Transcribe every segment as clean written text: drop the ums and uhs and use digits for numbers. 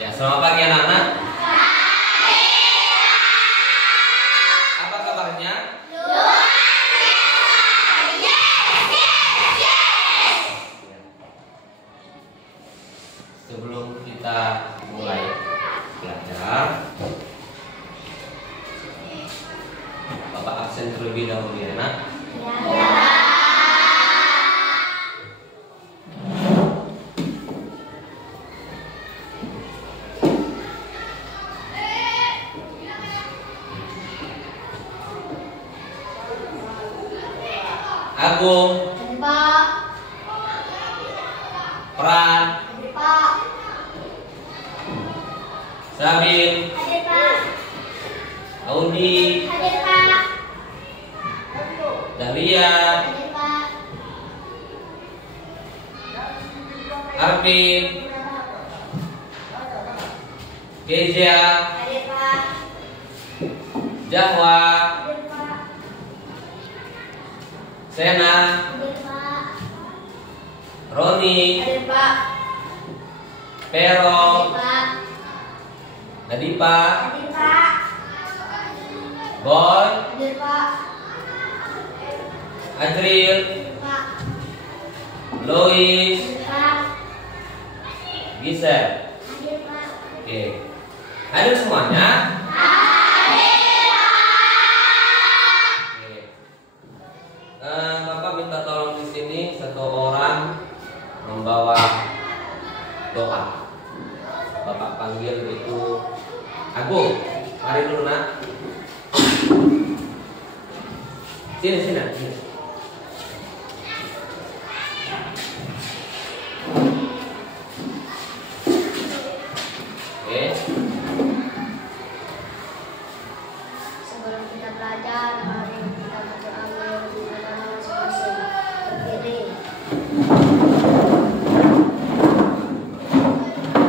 Ya, selamat pagi anak-anak. Apa kabarnya? Sebelum kita mulai belajar, Bapak absen terlebih dahulu ya, nak. Agung, Pak. Pran, Pak. Sabin, Hadir, Pak. Audi, Hadir, Pak. Dahlia, Hadir, Pak. Arvin, Kezia, Hadir, Pak. Jahwa, Hadir, Pak. Sena, Hadir, Pak. Roni, Hadir, Pak. Pero, Hadir, Pak. Nadipa, Hadir, Pak. Boy, Hadir, Pak. Adril, Hadir, Pak. Lois, Hadir, Pak. Gisel. Hadir, Pak. Oke, hadir semuanya. Oke. Bapak minta tolong di sini satu orang membawa doa. Bapak panggil itu Agung. Mari dulu nak. Sini sini. Sini. Oke. Sebelum kita belajar, mari kita berdoa melalui agama masing-masing. Berdiri.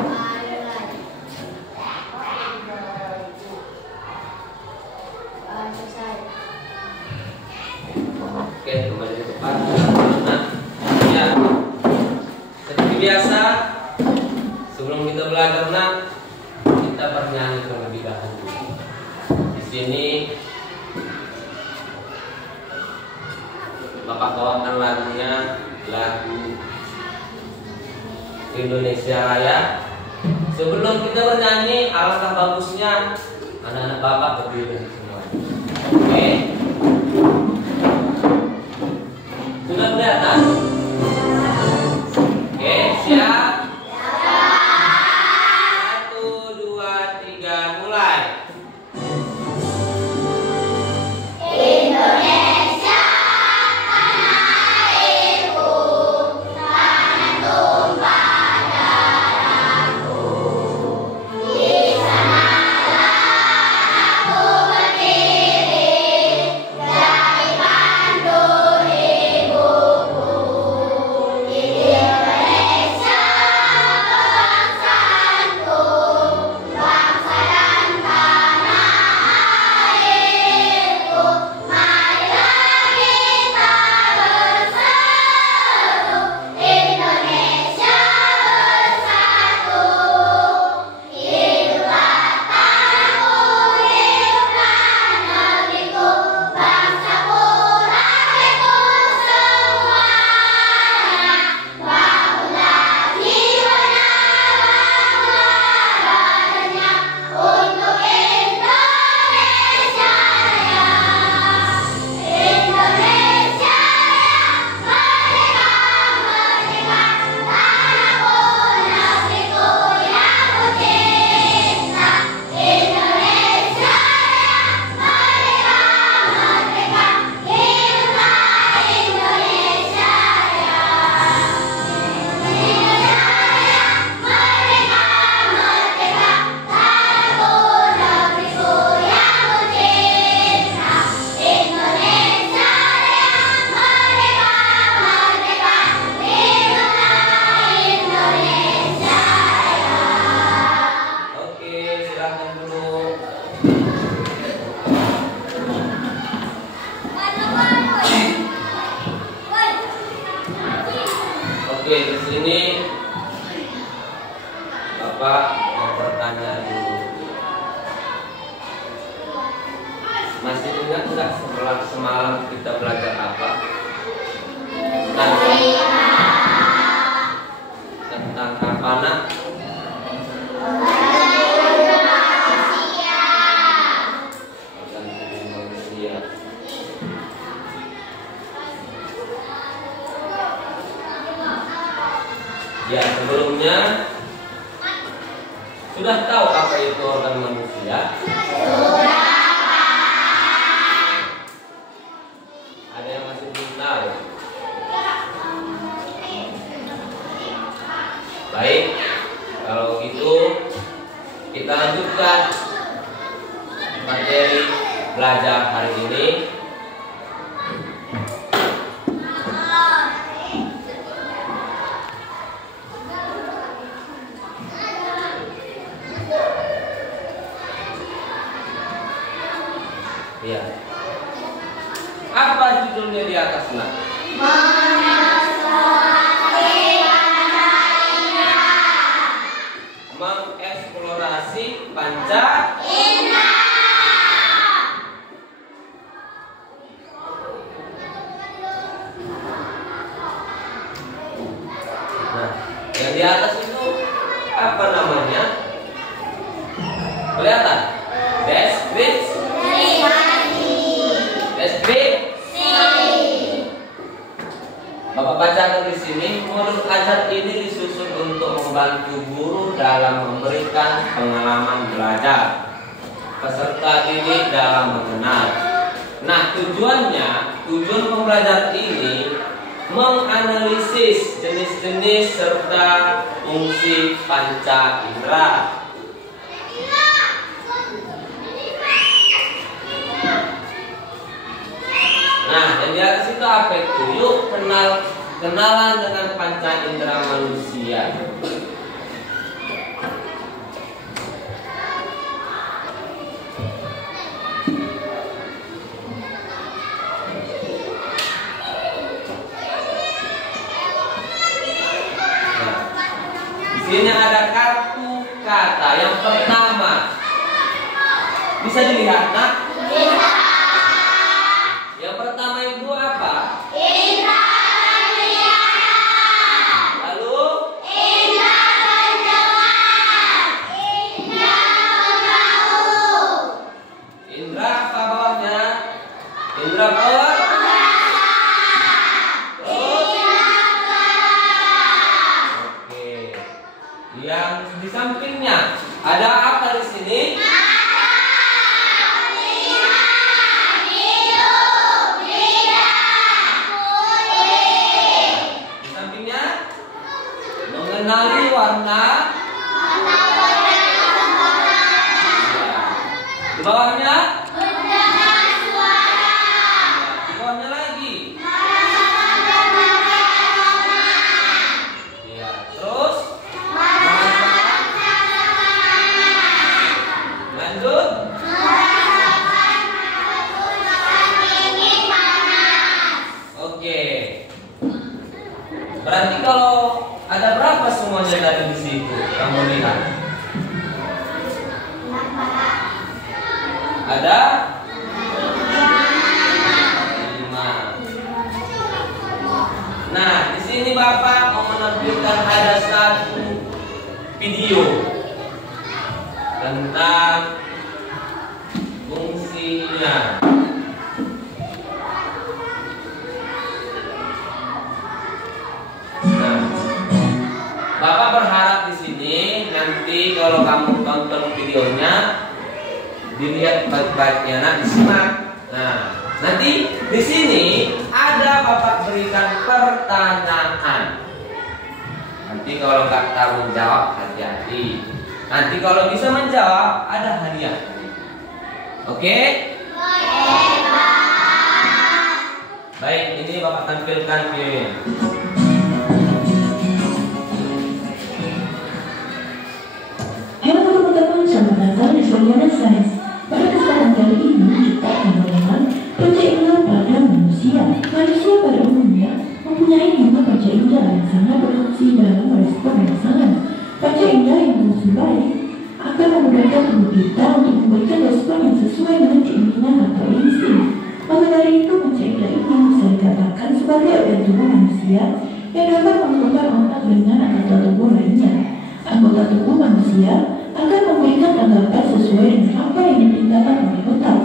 Mulai. Selesai. Oke, kembali ke depan. Nah, ya. Seperti biasa, sebelum kita belajar, nak, kita bernyanyi terlebih dahulu. Di sini Bapak bawakan lagunya, lagu Indonesia Raya. Sebelum kita bernyanyi, alangkah bagusnya anak-anak Bapak berdiri semuanya. Oke. Sudah kelihatan? Oke, siap? 1, 2, 3, mulai. Indonesia, tanah airku, tanah tumpah darahku. Di sanalah aku berdiri, dari pandu ibuku. semalam kita belajar apa? Tentang apa nak? Manusia. Ya, sebelumnya sudah tahu apa itu organ manusia? Ada yang masih belum tahu? Baik, kalau gitu kita lanjutkan materi belajar hari ini. Ya. Apa judulnya di atas nak? Mengeksplorasi panca indera. Nah, yang di atas itu apa namanya? Kelihatan? Deskripsi. Bapak bacakan di sini, modul ajar ini disusun untuk membantu guru dalam memberikan pengalaman belajar peserta didik dalam mengenal. Nah, tujuan pembelajaran ini menganalisis jenis-jenis serta fungsi panca indera. Nah, yang di atas itu apa itu? Yuk kenalan dengan panca indera manusia. Nah, di sini ada kartu kata. Yang pertama, bisa dilihat nak? Yang pertama itu apa? Indra penglihatan. Lalu? Indra pendengar. Indra pembau. Indra apa bawahnya? Indra perasa. Terus? Indra pendengar. Oke. Yang di sampingnya ada apa di sini? Mengenali warna. Di bawahnya mendengar suara. Di bawahnya lagi ya. Terus lanjut oke. Berarti kalau ada berapa semuanya dari di situ? Kamu lihat. Ada 5. Nah, di sini Bapak mau menampilkan ada satu video tentang fungsinya. Bapak berharap di sini nanti kalau kamu tonton videonya dilihat baik-baiknya, nah disimak. Nah, nanti di sini ada Bapak berikan pertanyaan. Nanti kalau nggak tahu menjawab hati-hati. Nanti kalau bisa menjawab ada hadiah. Oke? Baik, ini Bapak tampilkan videonya. Halo teman-teman, selamat datang di Suliana Sains. Pada kesempatan kali ini kita akan mengenal panca indera pada manusia. Manusia pada umumnya mempunyai 5 panca indera yang sangat berfungsi dalam merespon rangsangan. Panca indera yang berfungsi baik akan memudahkan tubuh kita untuk memberikan respon yang sesuai dengan keinginan atau insting. Maka dari itu panca indera ini bisa dikatakan sebagai organ tubuh manusia yang dapat menghubungkan otak dengan anggota tubuh lainnya. Anggota tubuh manusia akan memberikan tanggapan sesuai dengan apa yang diperintahkan oleh otak.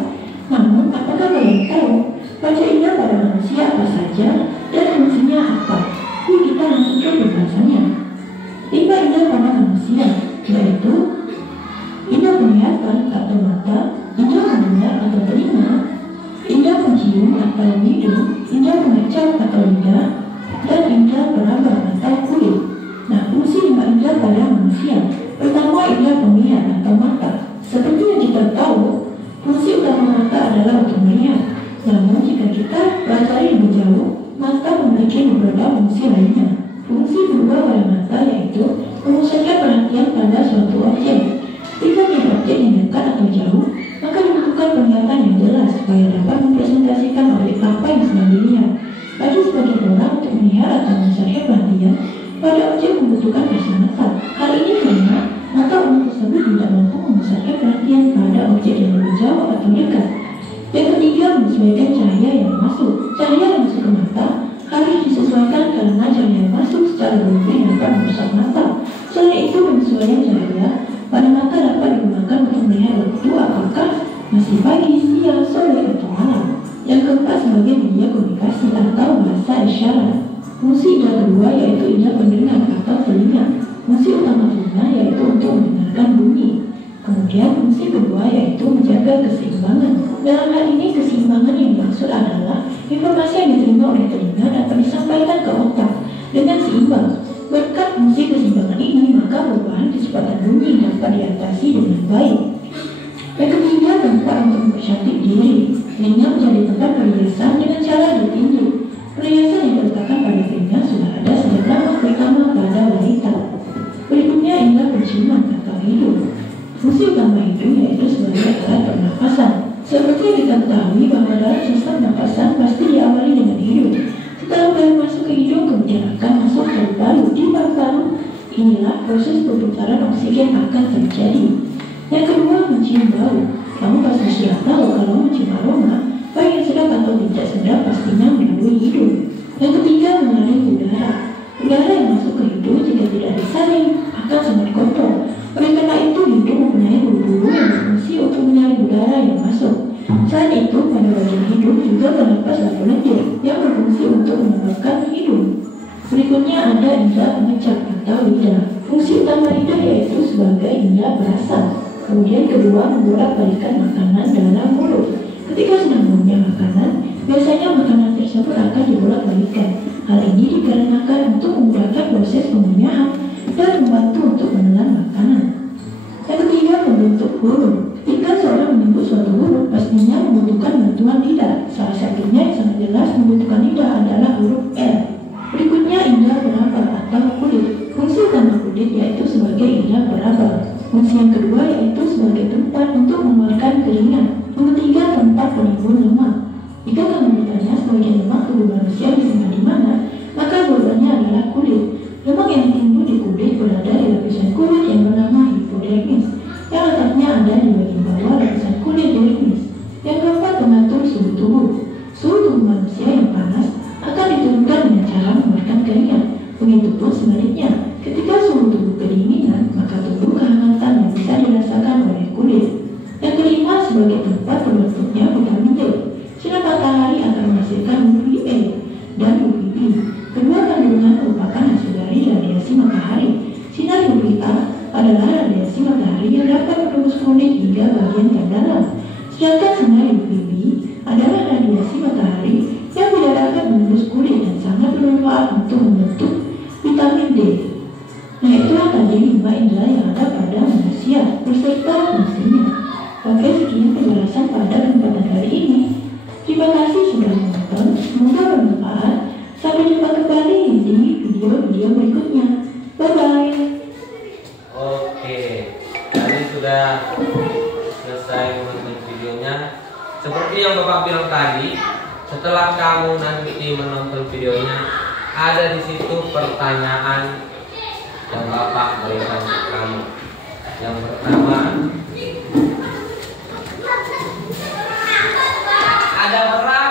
Namun, apakah kalian tahu panca indera pada manusia apa saja dan fungsinya apa? Yuk kita langsung ke pembahasannya. 5 indera pada manusia, yaitu indera penglihatan atau mata, indera mendengar atau telinga, indera pencium atau hidung, indera pengecap atau lidah, dan indera peraba atau kulit. Nah, fungsi 5 indera pada manusia. Pertama, indera penglihat atau mata. Seperti yang kita tahu, fungsi utama mata adalah untuk melihat. Namun, jika kita pelajari lebih jauh, mata memiliki beberapa fungsi lainnya. Fungsi kedua pada mata yaitu memusatkan perhatian pada suatu objek. Jika melihat objek yang dekat atau jauh, maka dibutuhkan penglihatan yang jelas supaya dapat mempresentasikan objek apa yang sedang dilihat. Bagi sebagian orang untuk melihat atau memusatkan perhatian pada objek membutuhkan kacamata. Hal ini karena mata orang tersebut tidak mampu memusatkan perhatian pada objek yang lebih jauh atau dekat. Yang ketiga, menyesuaikan cahaya yang masuk. Cahaya yang masuk ke mata harus disesuaikan karena cahaya yang masuk secara berlebihan dapat merusak mata. Selain itu, penyesuaian cahaya pada mata dapat digunakan untuk melihat waktu apakah masih pagi, siang, sore, atau malam. Yang keempat, sebagai media komunikasi atau bahasa isyarat. Fungsi indera kedua yaitu indera pendengar atau telinga. Fungsi utama telinga yaitu untuk mendengarkan bunyi. Kemudian fungsi kedua yaitu menjaga keseimbangan. Dalam hal ini keseimbangan yang dimaksud adalah informasi yang diterima oleh telinga dapat disampaikan ke otak dengan seimbang. Berkat fungsi keseimbangan ini, maka perubahan kecepatan bunyi dapat diatasi dengan baik. Yang ketiga, tempat untuk mempercantik diri. Telinga menjadi tempat perhiasan dengan cara ditinjau. Perhiasan yang diletakkan pada telinga sudah ada sejak lama, terutama pada wanita. Berikutnya indera penciuman atau hidung. Fungsi utama hidung yaitu sebagai alat pernapasan. Seperti yang kita ketahui bahwa dalam sistem pernapasan pasti diawali dengan hidung. Setelah udara masuk ke hidung, kemudian akan masuk ke paru-paru. Di paru-paru inilah proses perputaran oksigen akan terjadi. Yang kedua, mencium bau. Kamu pasti sudah tahu kalau mencium aroma, baik yang sedap atau tidak sedap pastinya melalui hidung. Yang ketiga, menyaring udara. Udara yang masuk ke hidung jika tidak disaring akan sangat kotor. Oleh karena itu, hidung mempunyai bulu-bulu yang berfungsi untuk menyaring udara yang masuk. Selain itu, pada bagian hidung juga terdapat satu lendir yang berfungsi untuk menyebabkan hidung. Berikutnya ada indera pengecap atau lidah. Fungsi utama lidah yaitu sebagai indera perasa. Kemudian kedua, membolak-balikan makanan dalam mulut. Ketika sedang mengunyah makanan, biasanya makanan tersebut akan dibolak-balikan. Hal ini dikarenakan untuk memudahkan proses pengunyahan dan membantu untuk menelan makanan. Yang ketiga, membentuk huruf. Ketika seorang menyebut suatu huruf, pastinya membutuhkan bantuan lidah. Salah satunya yang sangat jelas membutuhkan lidah adalah huruf L. Berikutnya, indera peraba atau kulit. Fungsi utama kulit yaitu sebagai indera peraba. Fungsi yang kedua yaitu sebagai tempat untuk mengeluarkan keringat. Yang ketiga, tempat penimbun lemak. Jika kamu bertanya sebagian lemak tubuh manusia disimpan di mana, maka jawabannya adalah kulit. Lemak yang ditimbun di kulit berada di lapisan kulit yang bernama hipodermis, yang letaknya ada di bagian bawah lapisan kulit dermis. Yang keempat, pengatur suhu tubuh. Suhu tubuh manusia yang panas akan diturunkan dengan cara mengeluarkan keringat. Begitupun sebaliknya, ketika suhu tubuh kedinginan, maka tubuh kehangatan yang bisa dirasakan oleh kulit. Yang kelima, sebagai tempat terbentuknya vitamin D. Sinar matahari akan menghasilkan UVA dan UVB. Kedua kandungan merupakan hasil dari radiasi matahari. Sinar UVA adalah radiasi matahari yang dapat menembus kulit hingga bagian terdalam. Sedangkan sinar UVB adalah radiasi matahari yang tidak dapat menembus kulit dan sangat bermanfaat untuk membentuk vitamin D. Nah, itulah tadi 5 indera yang ada pada manusia beserta fungsinya. Oke, sekian penjelasan pada kesempatan kali ini. Terima kasih sudah menonton, semoga bermanfaat. Sampai jumpa kembali di video-video berikutnya. Bye-bye. Oke, tadi sudah selesai menonton videonya. Seperti yang Bapak bilang tadi, setelah kamu nanti menonton videonya, ada di situ pertanyaan yang Bapak berikan ke kamu. Yang pertama, ada berapa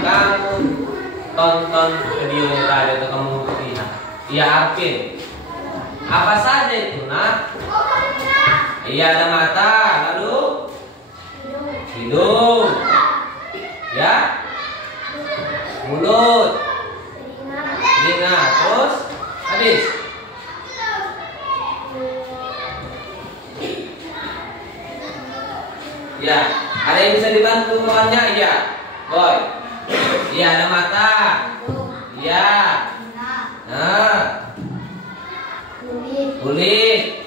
kamu tonton videonya tadi atau kamu lihat, iya Arvin, apa saja itu nak? Iya ada mata, lalu hidung, ya, mulut, telinga, terus habis. Ya, ada yang bisa dibantu kawannya? Iya, boy. Iya ada mata. Iya. Nah, kulit,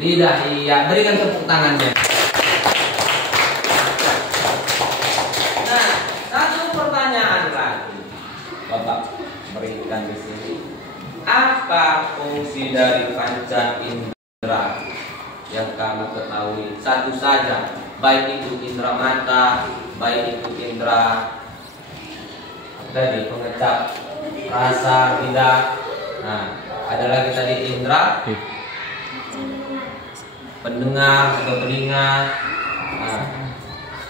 lidah. Iya, berikan tepuk tangannya. Nah, satu pertanyaan lagi, Bapak berikan di sini. Apa fungsi dari panca indera yang kamu ketahui? Satu saja, baik itu indera mata, baik itu indera tadi pengecap rasa, lidah. Nah, ada lagi tadi indera pendengar atau telinga. Nah,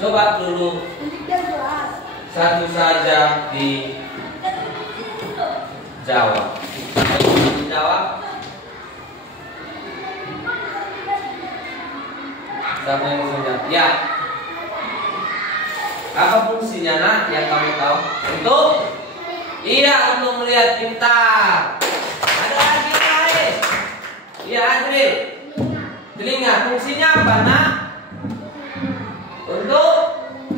coba dulu satu saja dijawab. Dijawab. Siapa yang bisa jawab? Ya. Apa fungsinya nak yang kamu tahu? Untuk? Iya, untuk melihat pintar. Ada lagi yang lain? Iya, Adril. Telinga. Fungsinya apa nak? Untuk?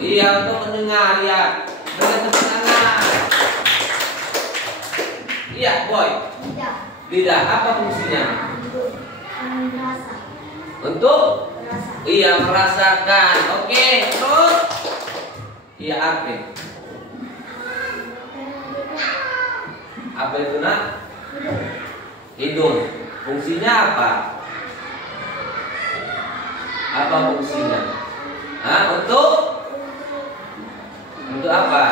Iya, untuk mendengar. Ya. Berikan tepuk tangan. Iya, boy. Lidah. Apa fungsinya? Untuk? Iya, merasakan. Oke, terus? Iya, apa? Apa itu nak? Hidung. Fungsinya apa? Apa fungsinya? Hah? Untuk apa?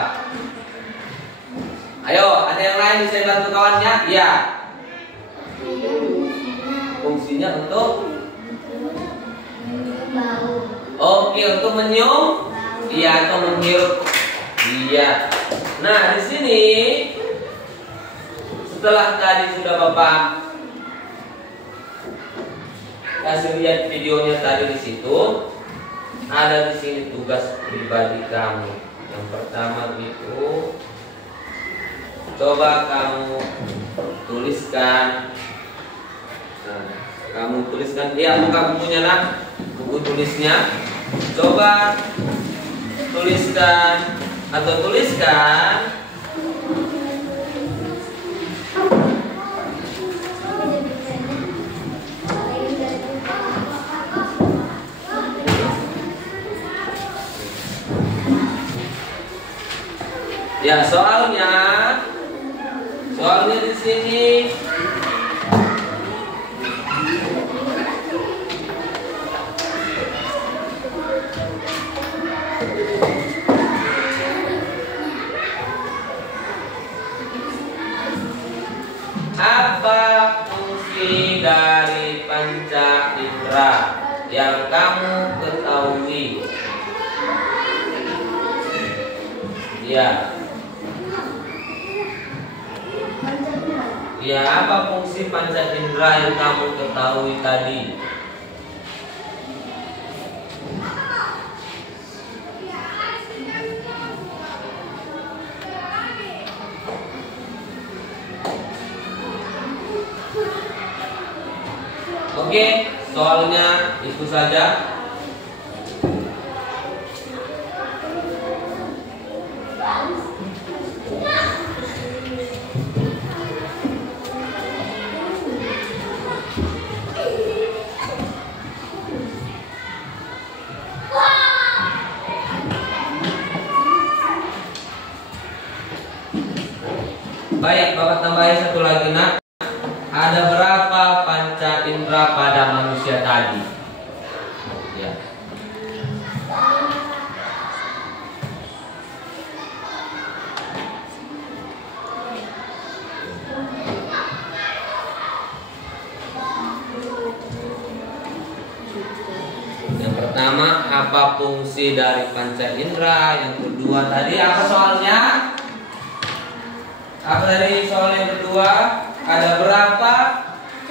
Ayo, ada yang lain bisa bantu kawannya? Iya. Fungsinya untuk? Oke, untuk menyium? Iya, atau menghirup? Iya. Nah, di sini setelah tadi sudah Bapak kasih lihat videonya tadi di situ, ada di sini tugas pribadi kamu. Yang pertama itu coba kamu tuliskan. Nah, kamu tuliskan, dia buka bukunya nak, buku tulisnya. Coba tuliskan atau tuliskan ya soalnya di sini. Apa fungsi dari panca indera yang kamu ketahui? Ya. Ya, apa fungsi panca indera yang kamu ketahui tadi? Oke, soalnya itu saja. Baik, Bapak tambahin satu lagi nak. Ada berapa panca indera pada manusia tadi? Ya. Yang pertama apa fungsi dari panca indera. Yang kedua tadi apa soalnya? Apa dari soal yang kedua? Ada berapa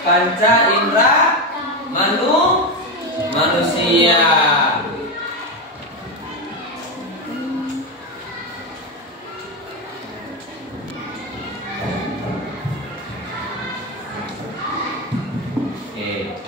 panca indera manusia? Oke.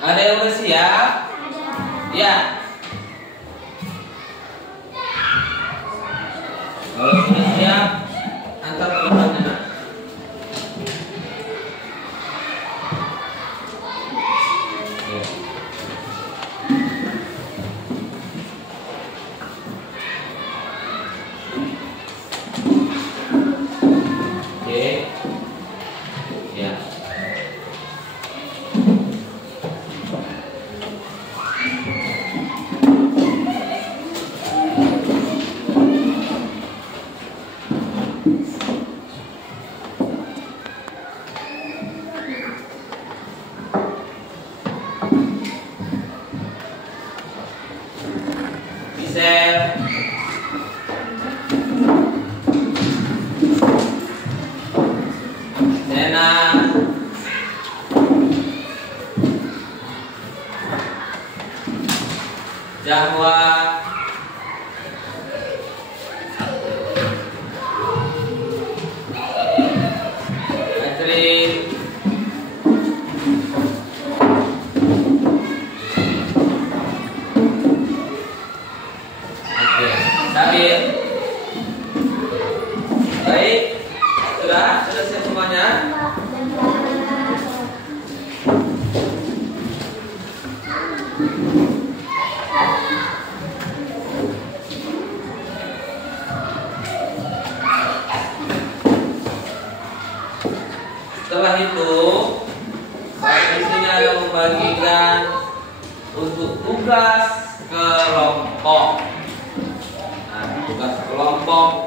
Ada yang bersiap? Ya. Kalau sudah siap, antar ke depannya. Oke. Ya. Bisa. Sena. Jahwa. Adri. Oke, Sabit. Baik, sudah selesai semuanya. Setelah itu, saya di sini akan membagikan untuk tugas kelompok. Nah, tugas kelompok.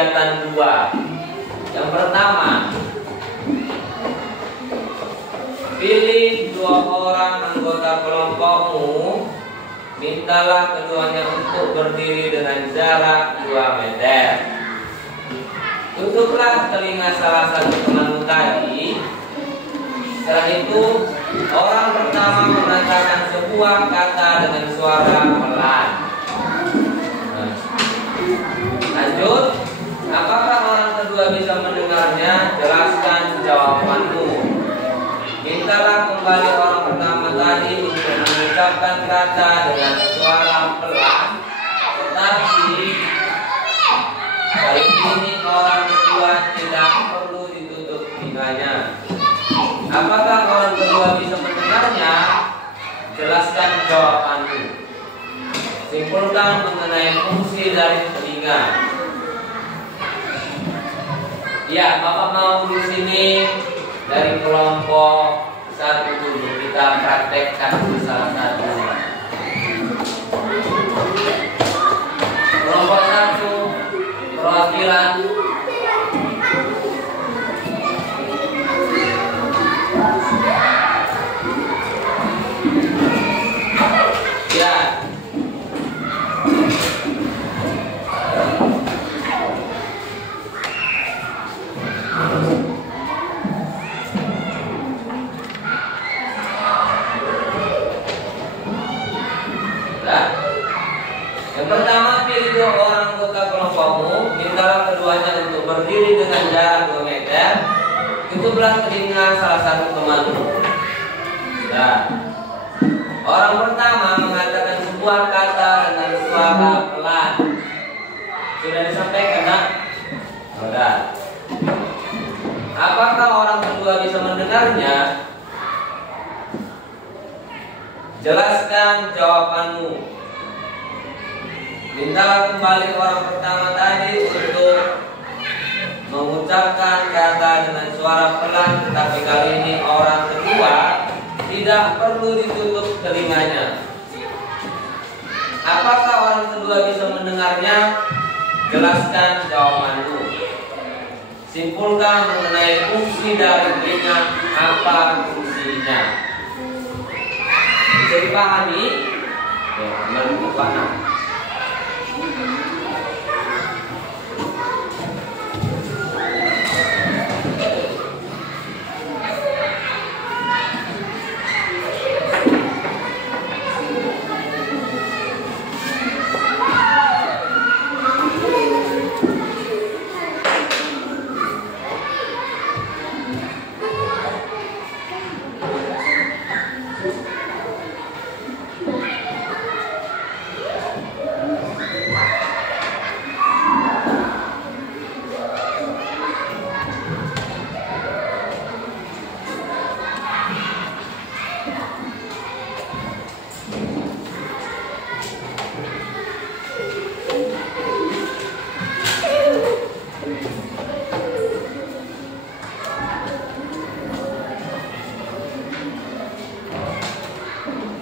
kegiatan dua. Yang pertama, pilih 2 orang anggota kelompokmu. Mintalah keduanya untuk berdiri dengan jarak 2 meter. Tutuplah telinga salah satu temanmu tadi. Setelah itu, orang pertama mengatakan sebuah kata dengan suara pelan. Lanjut, apakah orang kedua bisa mendengarnya? Jelaskan jawabanmu. Mintalah kembali orang pertama tadi untuk mengucapkan kata dengan suara pelan, tetapi kali ini orang kedua tidak perlu ditutup telinganya. Apakah orang kedua bisa mendengarnya? Jelaskan jawabanmu. Simpulkan mengenai fungsi dari telinga. Ya, Bapak mau di sini dari kelompok 1 dulu kita praktekkan di salah satu. Kelompok 1 perwakilan ya. Yang pertama, pilih 2 orang anggota kelompokmu. Mintalah keduanya untuk berdiri dengan jarak 2 meter. Tutuplah telinga salah satu temanmu. Nah, orang pertama mengatakan sebuah kata dengan suara pelan. Sudah disampaikan, nak? Sudah. Apakah orang kedua bisa mendengarnya? Jelaskan jawabanmu. Mintalah kembali orang pertama tadi untuk mengucapkan kata dengan suara pelan, tetapi kali ini orang kedua tidak perlu ditutup telinganya. Apakah orang kedua bisa mendengarnya? Jelaskan jawabanmu. Simpulkan mengenai fungsi dari telinga. Apa fungsinya? Bisa dipahami? Ya, menurut Pak.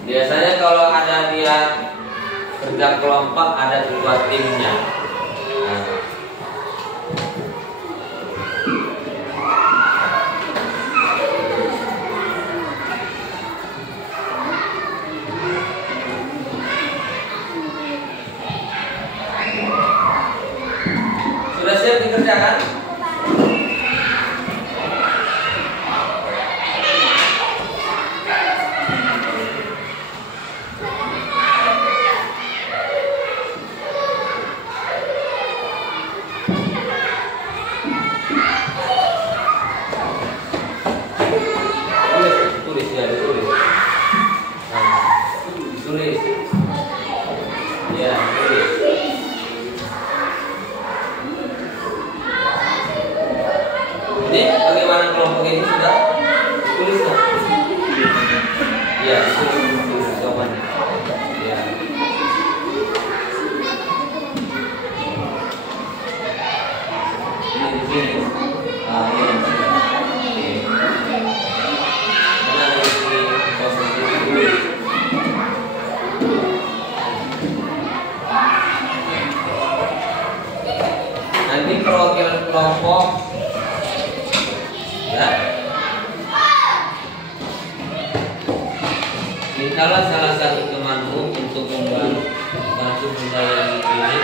Biasanya kalau ada dia kerja kelompok ada 2 timnya. Sudah siap dikerjakan? Ini bagaimana kelompok ini sudah tulis kan? Ya, tulis jawabannya. Ya. Ini di sini. Ini. Benar di sini. Nanti mintalah salah satu temanmu untuk membantu membayaran ini.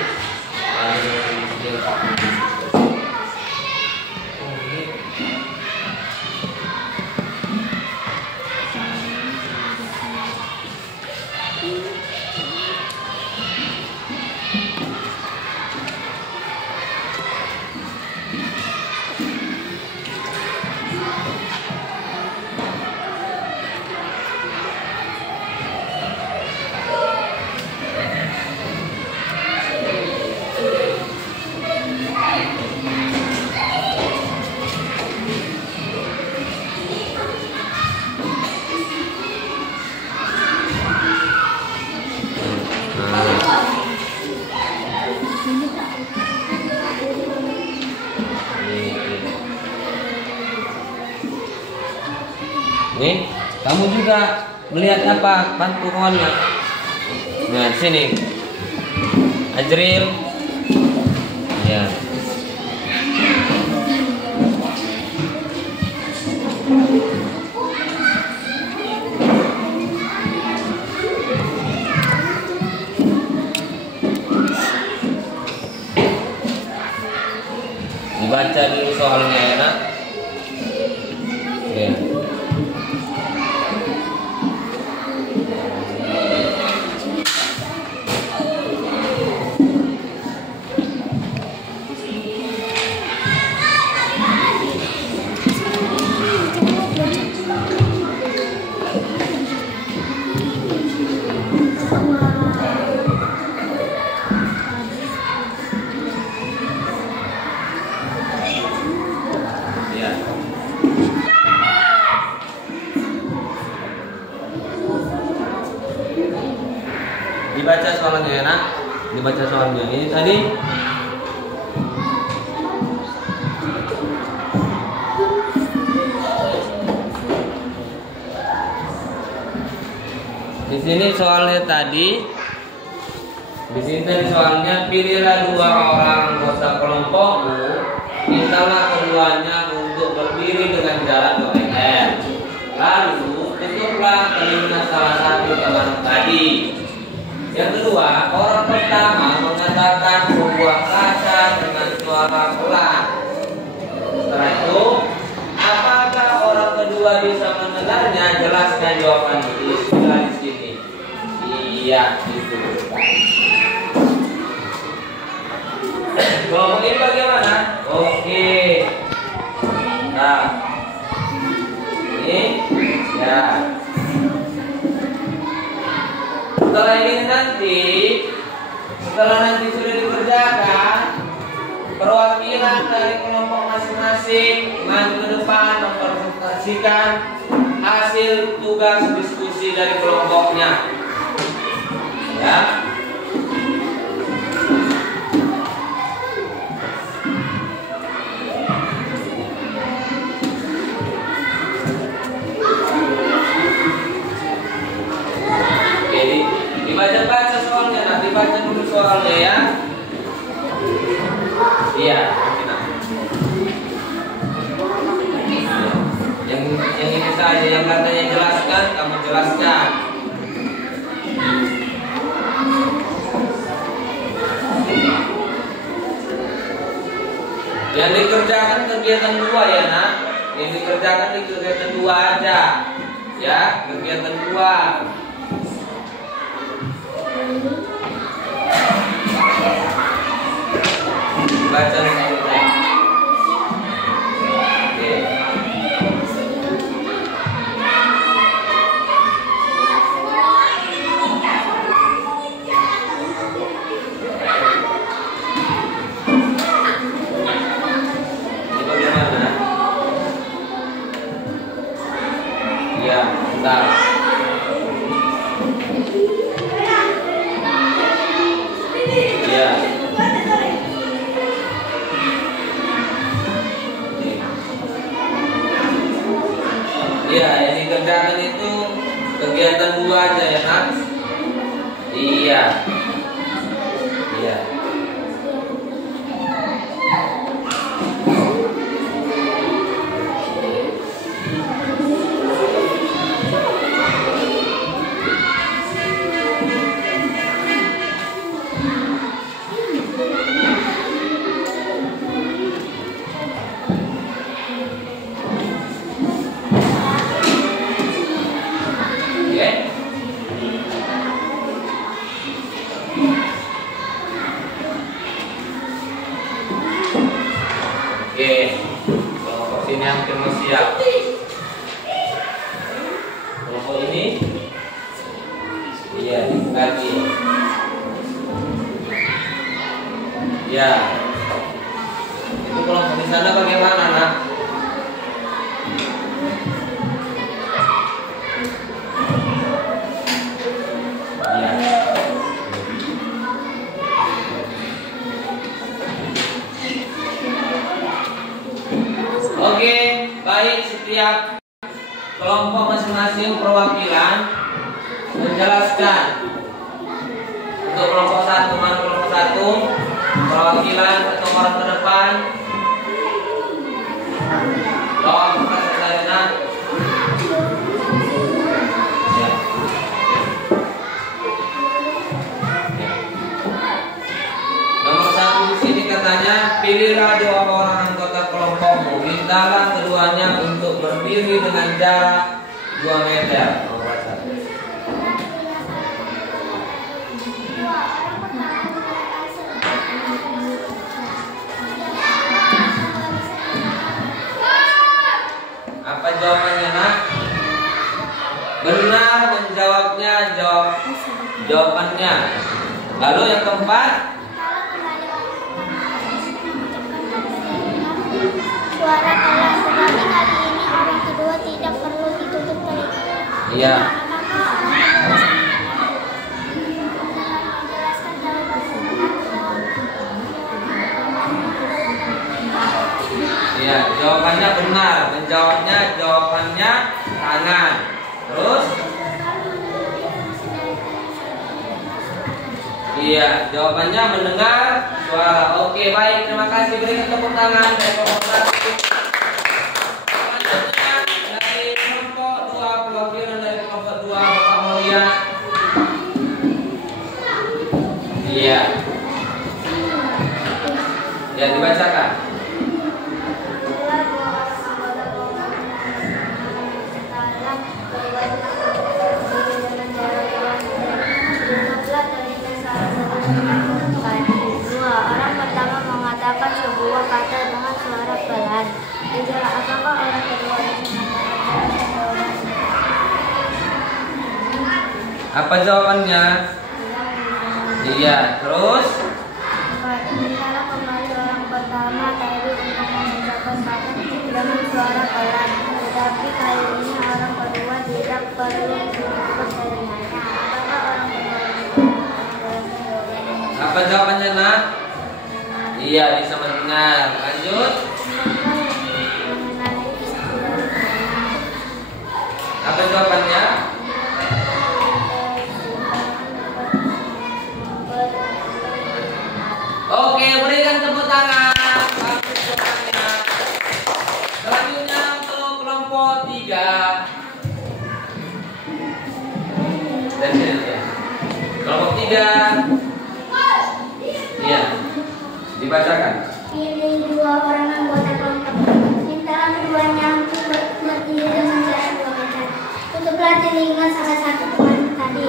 Nih, kamu juga melihat apa? Bantu kawannya. Nah, sini. Ajril. Ya. Dibaca dulu soalnya ya, Nak. Ya. Dibaca soalnya ya, Nak. Dibaca soalnya. Ini tadi di sini soalnya tadi. Di sini tadi soalnya, pilihlah 2 orang anggota kelompokmu, mintalah keduanya untuk berdiri dengan jarak 2 meter. Lalu tutuplah telinga salah satu teman tadi. Yang kedua, orang pertama mengatakan sebuah kata dengan suara pelan. Setelah itu, apakah orang kedua bisa mendengarnya? Jelaskan jawaban itu di sini. Iya, gitu. Kalau ini bagaimana? Oke. Nah, ini ya. Setelah nanti sudah dikerjakan, perwakilan dari kelompok masing-masing maju ke depan mempresentasikan hasil tugas diskusi dari kelompoknya. Ya. Dibaca-baca soalnya, nanti baca dulu soalnya ya. Iya. Yang ini saja yang katanya jelaskan, kamu jelaskan. Yang dikerjakan kegiatan 2 ya, Nak. Yang dikerjakan di kegiatan 2 aja. Ya, kegiatan 2. Baca selanjutnya. Oke. Ini bagaimana? Ya, bentar. Ya. Iya, yang dikerjakan itu kegiatan 2 aja ya, Nak. Iya. Iya. kelompok ini. Iya, dibagi. Ya. Itu kelompok di sana bagaimana, Nak? Ya. Oke, baik, setiap kelompok masing-masing perwakilan menjelaskan untuk kelompok satu, perwakilan atau orang terdepan. Tolong Profesor Zarina. Ya. Nomor 1 di sini katanya, pilihlah 2 orang anggota kelompokmu, mintalah keduanya untuk berdiri dengan jarak 2 meter. Nomor 1. Apa jawabannya, Nak? Benar menjawabnya, jawabannya. Lalu yang keempat, suara keras, tetapi kali ini orang kedua tidak perlu ditutup telinga. iya. Menjelaskan jawaban sebenar. Iya, jawabannya benar. Menjawabnya jawabannya tangan. Terus? Iya, jawabannya mendengar suara. Oke, baik. Terima kasih. Berikan tepuk tangan dari kelompok 1. Selanjutnya dari kelompok 2, perwakilan dari kelompok 2, Bapak Mulia. Iya. Ya, dibacakan. Orang pertama mengatakan sebuah kata dengan suara pelan. Itulah apakah orang kedua Apa jawabannya? Iya, terus? Mintalah kembali orang pertama tadi untuk mengucapkan kata dengan suara pelan. Tetapi kali ini orang kedua tidak perlu menutup telinganya. Apakah orang kedua Apa jawabannya, Nak? Iya, bisa mendengar. Lanjut. Apa jawabannya? Oke, berikan tepuk tangan. Bagus jawabannya. Selanjutnya untuk kelompok 3. Dan ya. Kelompok 3. Iya. Dibacakan. Pilih 2 orang anggota kelompok. Mintalah keduanya untuk berdiri dengan jarak 2 meter. Tutuplah telinga salah satu teman tadi.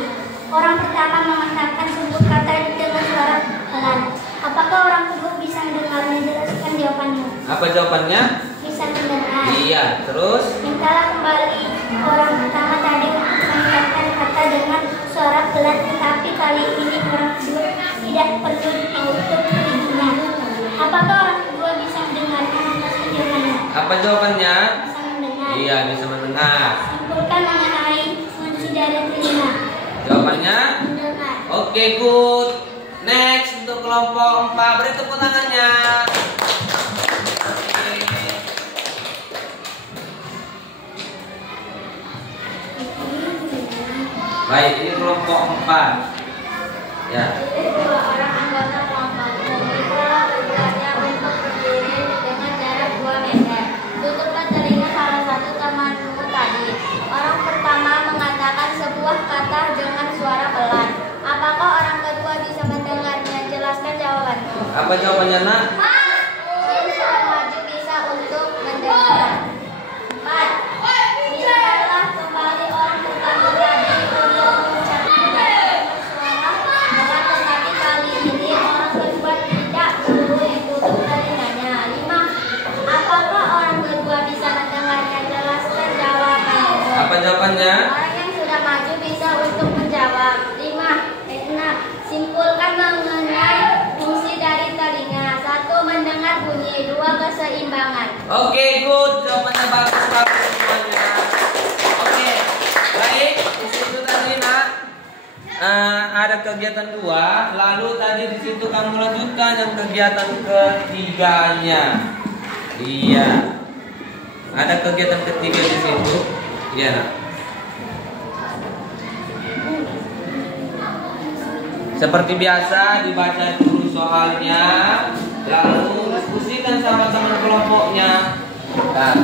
Orang pertama mengatakan sebuah kata dengan suara pelan. Apakah orang kedua bisa mendengarnya? Jelaskan jawabannya. Apa jawabannya? Bisa mendengar. Iya, terus? Mintalah kembali orang pertama tadi untuk mengucapkan kata dengan suara pelan, tetapi kali ini orang kedua tidak perlu menutup telinga. Apakah orang kedua bisa mendengarnya? Jelaskan jawabannya. Apa jawabannya? Bisa mendengar. Iya, bisa mendengar. Simpulkan mengenai fungsi dari telinga. Jawabannya? Mendengar. Oke, good. Next untuk kelompok 4, beri tepuk tangannya. Baik, ini kelompok 4. Ya. Dua orang anggota kelompok memintalah keduanya untuk berdiri dengan jarak 2 meter. Tutuplah telinga salah satu temanmu tadi. Orang pertama mengatakan sebuah kata dengan suara pelan. Apakah orang kedua bisa mendengarnya? Jelaskan jawabannya. Apa jawabannya, Nak? Bisa maju bisa untuk mendengar. 4. Mintalah kembali orang pertama tadi untuk mengucapkan suara pelan, tetapi kali ini orang kedua tidak perlu ditutup telinganya. 5. Apakah orang kedua bisa mendengarnya? Jelaskan jawabannya. Apa jawabannya? Orang yang good, jawabannya bagus semuanya. Oke, baik. Di situ tadi nak ada kegiatan 2. Lalu tadi di situ kamu lanjutkan yang kegiatan ketiganya. Iya. Ada kegiatan ketiga di situ. Iya nak. Seperti biasa dibaca dulu soalnya, lalu diskusikan sama teman kelompoknya. Nah.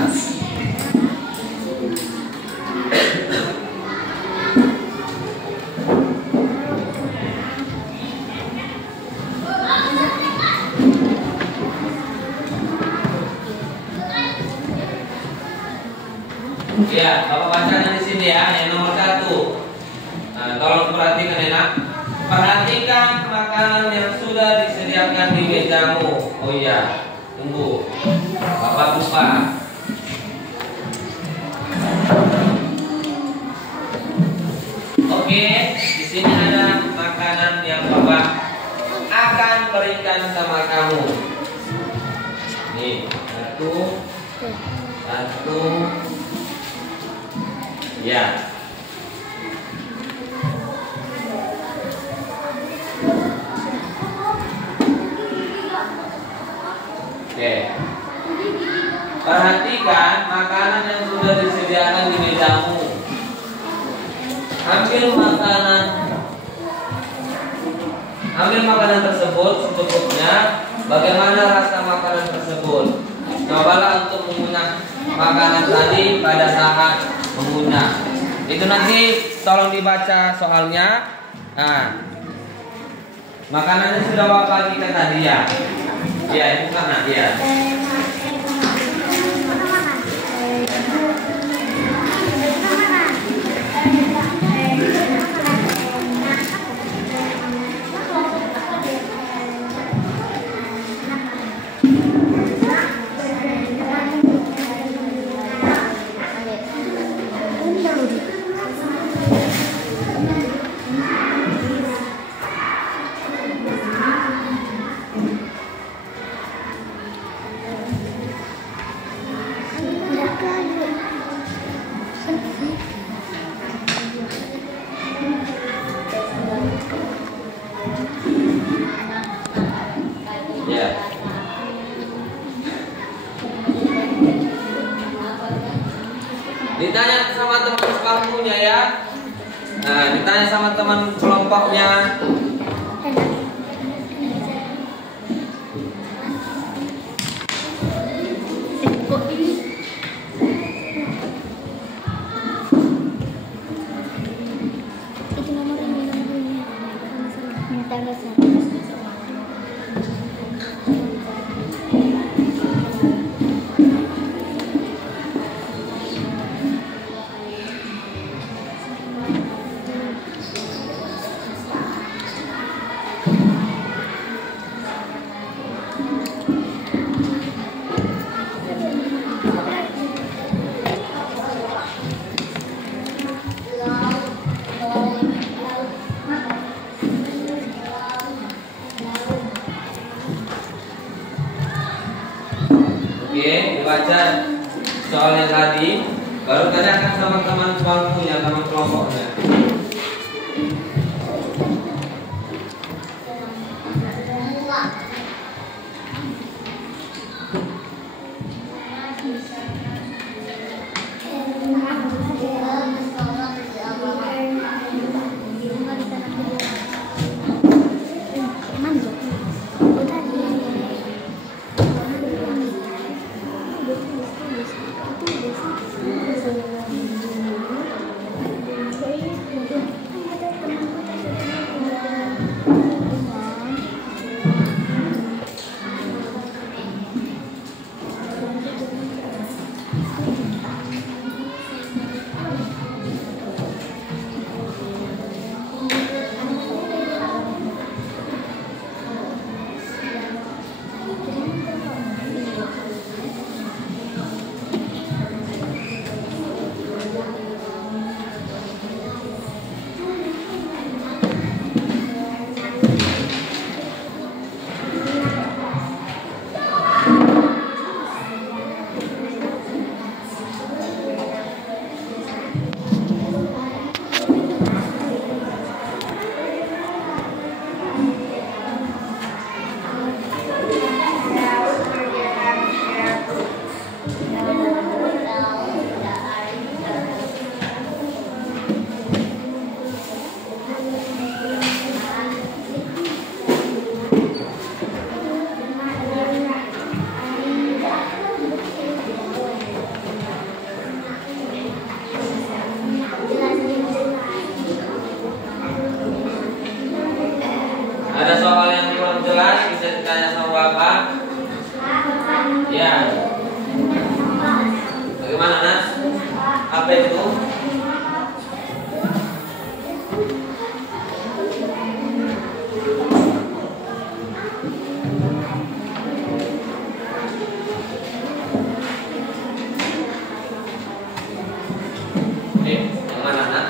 Ya, Bapak bacakan di sini ya, yang nomor 1. Nah, tolong perhatikan enak. Perhatikan makanan yang sudah disediakan di mejamu. Oh iya, tunggu. Bapak lupa. Oke, di sini ada makanan yang Bapak akan berikan sama kamu. Nih, satu. Ya. Oke. Perhatikan makanan yang sudah disediakan di mejamu. Ambil makanan tersebut secukupnya. Bagaimana rasa makanan tersebut? Cobalah untuk mengunyah makanan tadi pada saat mengunyah. Itu nanti tolong dibaca soalnya. Nah, makanannya sudah Bapak bagikan tadi ya. Ya, itu kan ya. Ditanya sama teman sebangkunya ya. Nah, ditanya sama teman kelompoknya. Oke, dibaca soalnya tadi, baru tanyakan sama teman sebangkunya, teman kelompoknya. Ya. Bagaimana, Nas? Apa itu? Yang mana, Nak?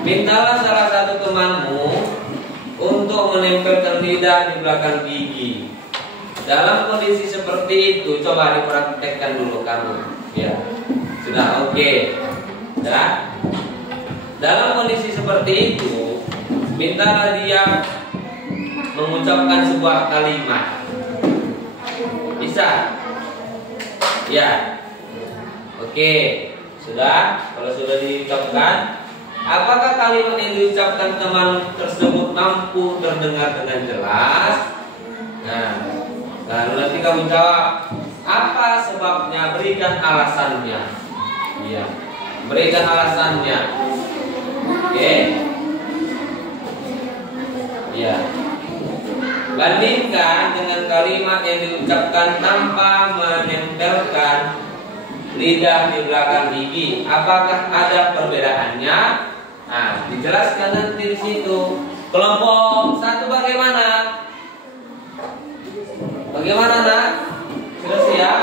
Mintalah salah satu temanmu untuk menempelkan lidah di belakang gigi. Dalam kondisi seperti itu, coba dipraktekkan dulu kamu. Ya, sudah oke. Ya. Dalam kondisi seperti itu, mintalah dia mengucapkan sebuah kalimat. Bisa? Ya. Oke. Sudah? Kalau sudah diucapkan, apakah kalimat yang diucapkan teman tersebut mampu terdengar dengan jelas? Nah, lalu nanti kamu jawab, apa sebabnya? Berikan alasannya. Iya, berikan alasannya. Oke. Iya. Bandingkan dengan kalimat yang diucapkan tanpa menempelkan lidah di belakang gigi. Apakah ada perbedaannya? Nah, dijelaskan nanti di situ. Kelompok satu bagaimana? Bagaimana, Nak? Sudah siap?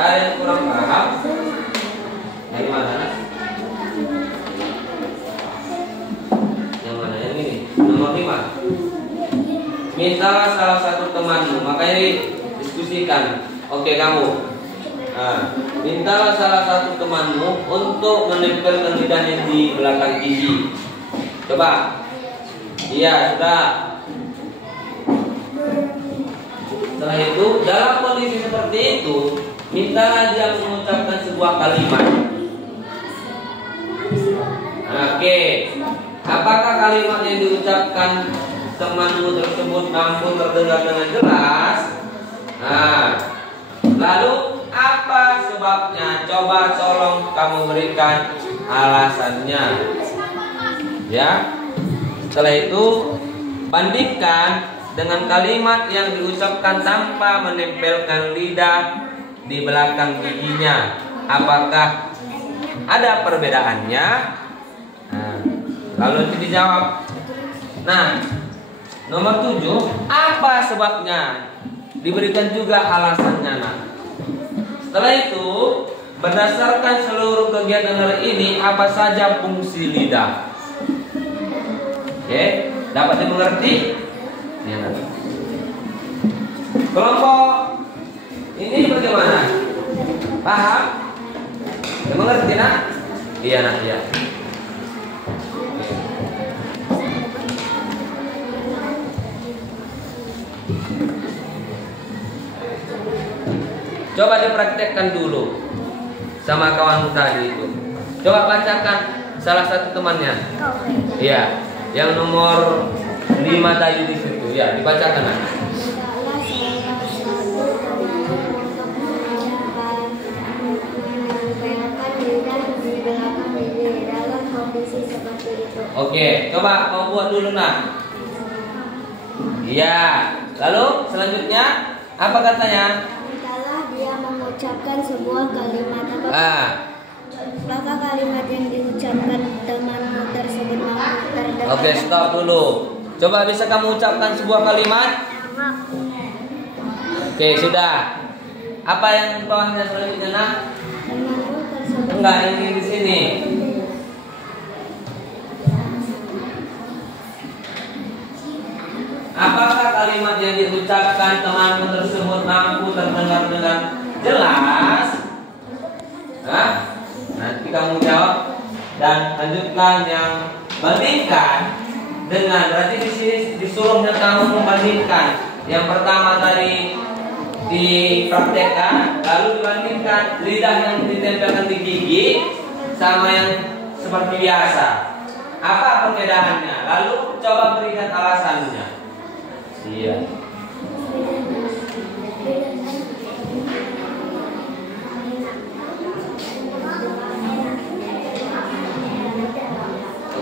Ada yang kurang paham? Dari mana? Yang mana? Yang ini? Nomor 5. Mintalah salah satu temanmu. Makanya diskusikan. Oke, kamu. Nah, mintalah salah satu temanmu untuk menempelkan lidahnya di belakang gigi. Coba. Iya, sudah. Setelah itu, dalam kondisi seperti itu, mintalah dia mengucapkan sebuah kalimat. Oke. Apakah kalimat yang diucapkan temanmu tersebut mampu terdengar dengan jelas? Nah, lalu apa sebabnya? Coba tolong kamu berikan alasannya. Ya. Setelah itu, bandingkan dengan kalimat yang diucapkan tanpa menempelkan lidah di belakang giginya. Apakah ada perbedaannya? Nah, lalu dijawab. Nah, nomor 7, apa sebabnya? Diberikan juga alasannya. Nah, setelah itu, berdasarkan seluruh kegiatan hari ini, apa saja fungsi lidah? Oke, dapat dimengerti? Ya, nah. Kelompok ini bagaimana? Paham? Mengerti, Nak? Iya, Nak, iya. Coba dipraktekkan dulu sama kawanmu tadi itu. Coba bacakan salah satu temannya. Iya, yang nomor 5 tadi di situ. Ya, dibacakan, Nak. Oke, coba mau buat dulu, Nak. Iya. Lalu selanjutnya apa katanya? Mintalah dia mengucapkan sebuah kalimat. Apakah kalimat yang diucapkan temanmu tersebut mampu terdengar? Oke, stop dulu. Coba bisa kamu ucapkan sebuah kalimat? Oke, sudah. Apa yang bawahnya selanjutnya, Nak? Temanmu tersebut. Enggak, ini di sini. Apakah kalimat yang diucapkan temanmu tersebut mampu terdengar dengan jelas? Hah? Nanti kamu jawab dan lanjutkan yang bandingkan dengan, berarti di sini disuruhnya kamu membandingkan. Yang pertama tadi dipraktekkan, lalu dibandingkan lidah yang ditempelkan di gigi sama yang seperti biasa. Apa perbedaannya? Lalu coba berikan alasannya. Iya.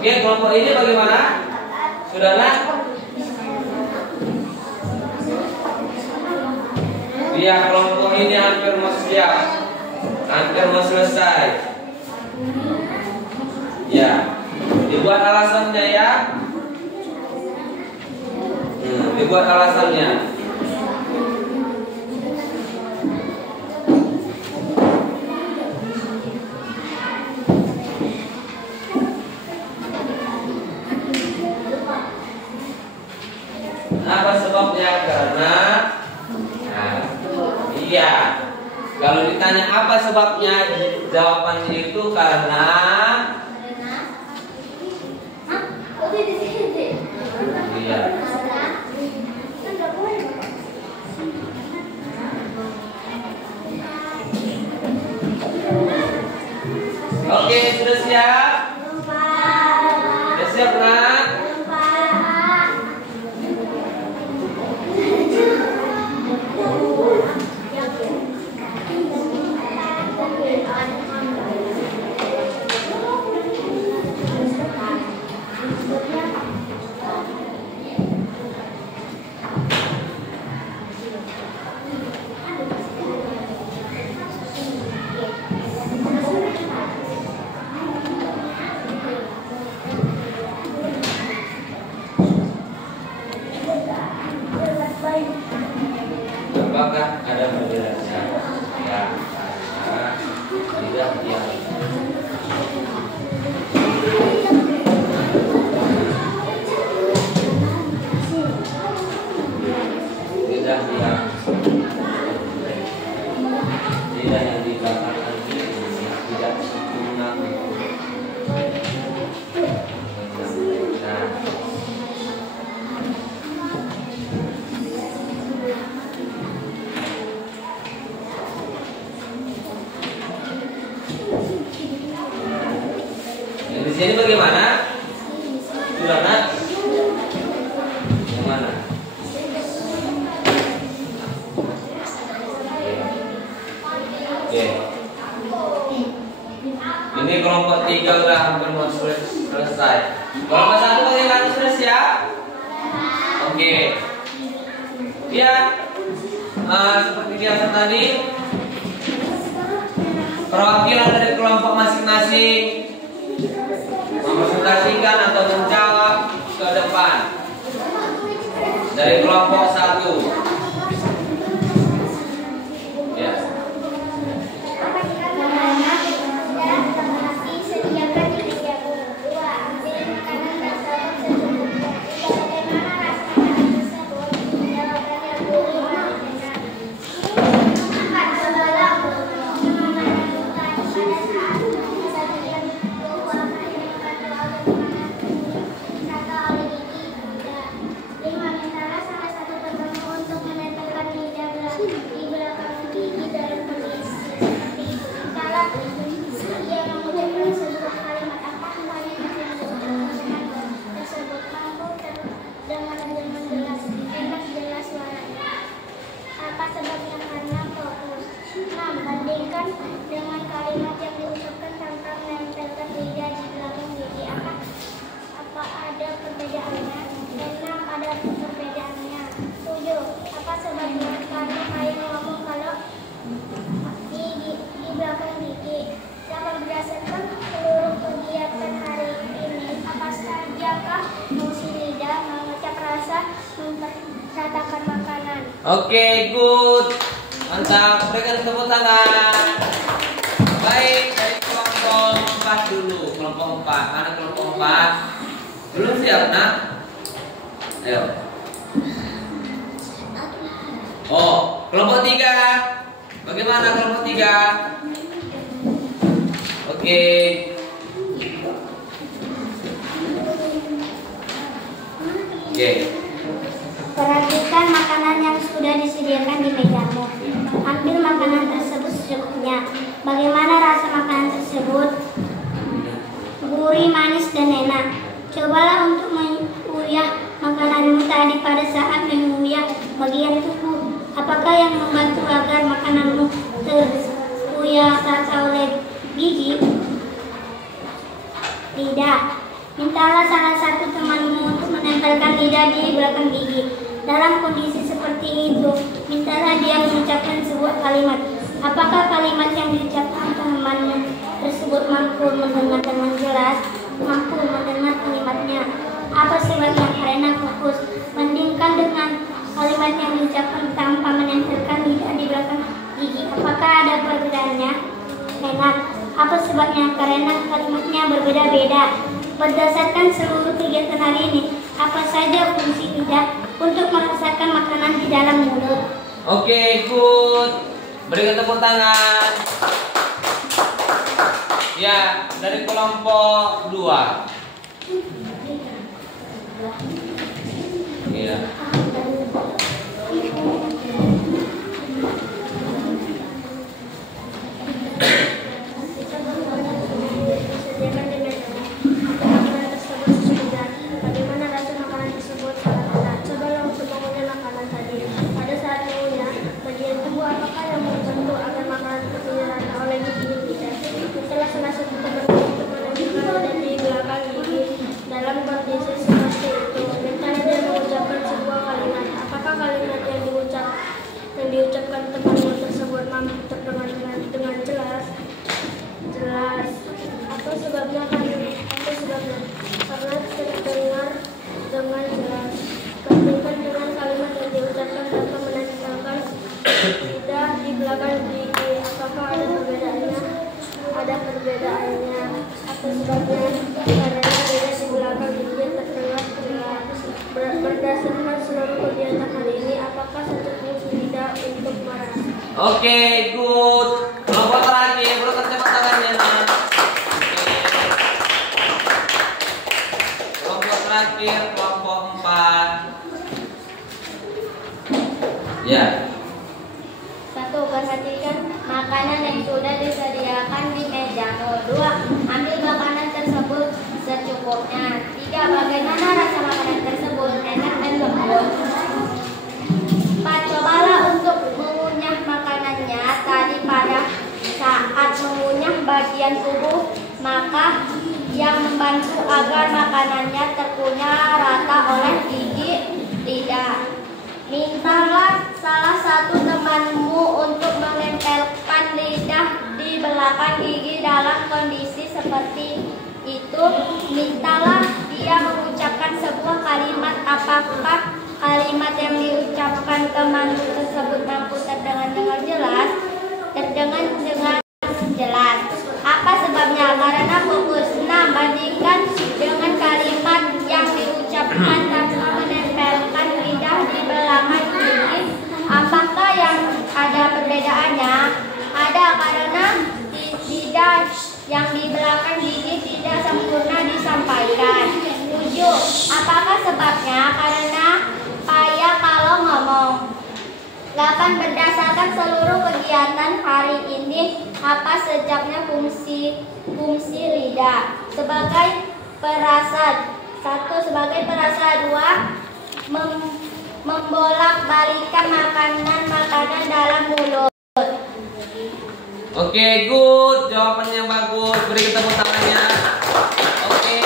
Oke, kelompok ini bagaimana? Sudah nak? Ya, kelompok ini hampir mau siap, hampir mau selesai. Ya, dibuat alasannya ya. Dibuat alasannya. Apa sebabnya? Karena iya. Kalau ditanya apa sebabnya, jawabannya itu karena iya. Oke, sudah siap? Sudah siap, nak? Apakah ada perbedaannya? Ya, karena tidak dia. Tidak dia. Tidak yang di belakang nanti tidak sempurna. Nah. Di sini bagaimana? Sudah nak? Yang mana? Oke. Ini kelompok 3 udah hampir mau selesai. Kelompok 1 bagaimana, sudah siap? Oke. Ya, seperti biasa tadi, perwakilan dari kelompok masing-masing mempresentasikan atau menjawab ke depan. Dari kelompok 1. Ya. Dengan kalimat yang diucapkan tanpa menempelkan lidah di belakang gigi, apa ada perbedaannya? 6. Ada perbedaannya. 7. Apa sebabnya? Karena kayak ngomong kalau di belakang gigi. 8. Berdasarkan seluruh kegiatan hari ini, apa sajakah fungsi lidah, mengucap rasa, memperkatakan makanan? Oke, good. Mantap, berikan tepuk tangan. Baik, dari kelompok 4 dulu. Kelompok 4, mana kelompok 4? Belum siap, nak? Ayo. Oh, kelompok 3. Bagaimana kelompok 3? Oke. Oke. Perhatikan makanan yang sudah disediakan di mejamu. Ambil makanan tersebut secukupnya. Bagaimana rasa makanan tersebut? Gurih, manis, dan enak. Cobalah untuk menguyah makananmu tadi pada saat menguyah bagian tubuh. Apakah yang membantu agar makananmu teruyah rata oleh gigi? Lidah. Minta Mintalah salah satu temanmu untuk menempelkan lidah di belakang gigi. Dalam kondisi seperti itu, mintalah dia mengucapkan sebuah kalimat. Apakah kalimat yang diucapkan temanmu tersebut mampu mendengar dengan jelas, mampu mendengar kalimatnya? Apa sebabnya? Karena fokus. Bandingkan dengan kalimat yang diucapkan tanpa menempelkan lidah di belakang gigi. Apakah ada perbedaannya? Enak. Apa sebabnya? Karena kalimatnya berbeda-beda. Berdasarkan seluruh kegiatan hari ini, apa saja fungsi lidah untuk merasakan makanan di dalam mulut? Oke, good. Berikan tepuk tangan. Ya, dari kelompok 2. Iya. Bagaimana rasa makanan tersebut? Cobalah untuk mengunyah makanan tadi. Pada saat mengunyah, bagian tubuh apakah yang membantu agar makanan terkunyah oleh gigi lidah? Setelah salah satu teman untuk menempelkan dan di belakang gigi. Dalam kondisi seperti itu, mintalah dia mengucapkan sebuah kalimat. Apakah kalimat yang diucapkan temanmu tersebut mampu terdengar dengan jelas? Apa sebabnya? Karena terdengar dengan jelas. Bandingkan dengan kalimat yang diucapkan tanpa menempelkan lidah di belakang gigi. Apakah ada perbedaannya? Ada perbedaannya. Apa sebabnya? Karena lidah di belakang gigi terdengar jelas. Berdasarkan seluruh kegiatan hari ini, apakah satu fungsi lidah untuk merasa? Oke, good. Kelompok terakhir, bro, tepuk tangannya. Kelompok terakhir, kelompok 4. Ya. 1. Perhatikan makanan yang sudah disediakan di mejamu. 2. Ambil makanan tersebut secukupnya. 3. Bagaimana rasa makanan tersebut? Enak dan lembut. 4. Cobalah untuk mengunyah makanannya tadi. Pada saat mengunyah bagian tubuh, maka yang membantu agar makanannya terkunyah rata oleh gigi lidah. Mintalah salah satu temanmu untuk menempelkan lidah di belakang gigi. Dalam kondisi seperti itu, mintalah dia mengucapkan sebuah kalimat. Apakah kalimat yang diucapkan temanmu tersebut mampu terdengar dengan jelas? Terdengar dengan jelas. Apa sebabnya? Karena fokus. 6. Bandingkan dengan kalimat yang diucapkan tanpa menempelkan lidah di belakang gigi. Apakah yang ada perbedaannya? Ada, karena lidah yang di belakang gigi tidak sempurna disampaikan. 7. Apakah sebabnya? Karena payah kalau ngomong. 8. Berdasarkan seluruh kegiatan hari ini, apa sejatinya fungsi lidah? Sebagai perasa. 1. Sebagai perasa. 2. Membolak-balikan makanan dalam mulut. Oke, good. Jawabannya bagus. Beri tepuk tangannya. Oke.